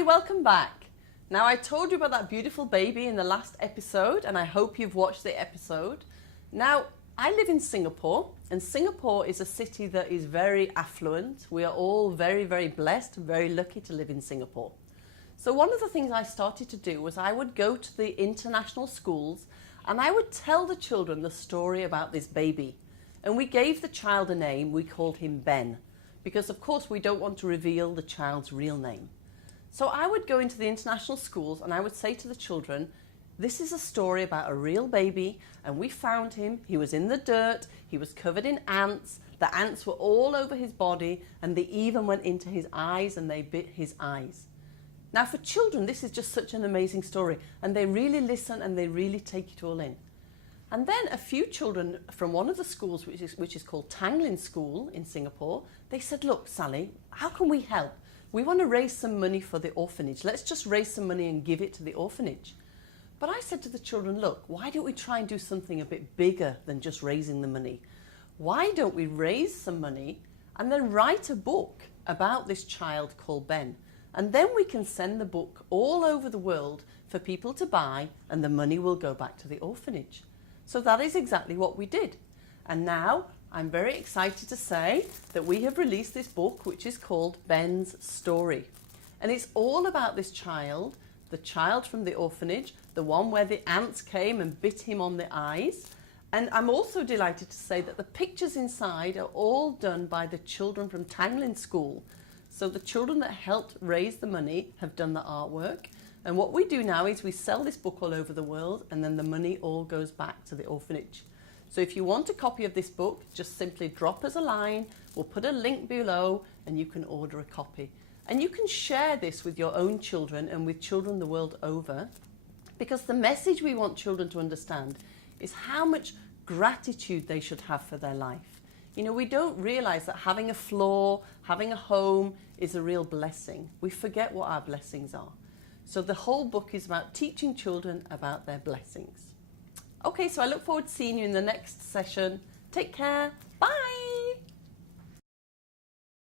Hi, welcome back. Now, I told you about that beautiful baby in the last episode, and I hope you've watched the episode. Now, I live in Singapore, and Singapore is a city that is very affluent. We are all very, very blessed, very lucky to live in Singapore. So one of the things I started to do was I would go to the international schools and I would tell the children the story about this baby. And we gave the child a name. We called him Ben, because of course we don't want to reveal the child's real name. So I would go into the international schools and I would say to the children, this is a story about a real baby, and we found him. He was in the dirt, he was covered in ants, the ants were all over his body, and they even went into his eyes and they bit his eyes. Now for children, this is just such an amazing story, and they really listen and they really take it all in. And then a few children from one of the schools, which is called Tanglin School in Singapore, they said, look, Sally, how can we help? We want to raise some money for the orphanage. Let's just raise some money and give it to the orphanage. But I said to the children, look, why don't we try and do something a bit bigger than just raising the money? Why don't we raise some money and then write a book about this child called Ben? And then we can send the book all over the world for people to buy, and the money will go back to the orphanage. So that is exactly what we did. And now I'm very excited to say that we have released this book, which is called Ben's Story. And it's all about this child, the child from the orphanage, the one where the ants came and bit him on the eyes. And I'm also delighted to say that the pictures inside are all done by the children from Tanglin School. So the children that helped raise the money have done the artwork. And what we do now is we sell this book all over the world, and then the money all goes back to the orphanage. So if you want a copy of this book, just simply drop us a line. We'll put a link below and you can order a copy. And you can share this with your own children and with children the world over, because the message we want children to understand is how much gratitude they should have for their life. You know, we don't realize that having a floor, having a home is a real blessing. We forget what our blessings are. So the whole book is about teaching children about their blessings. Okay, so I look forward to seeing you in the next session. Take care. Bye.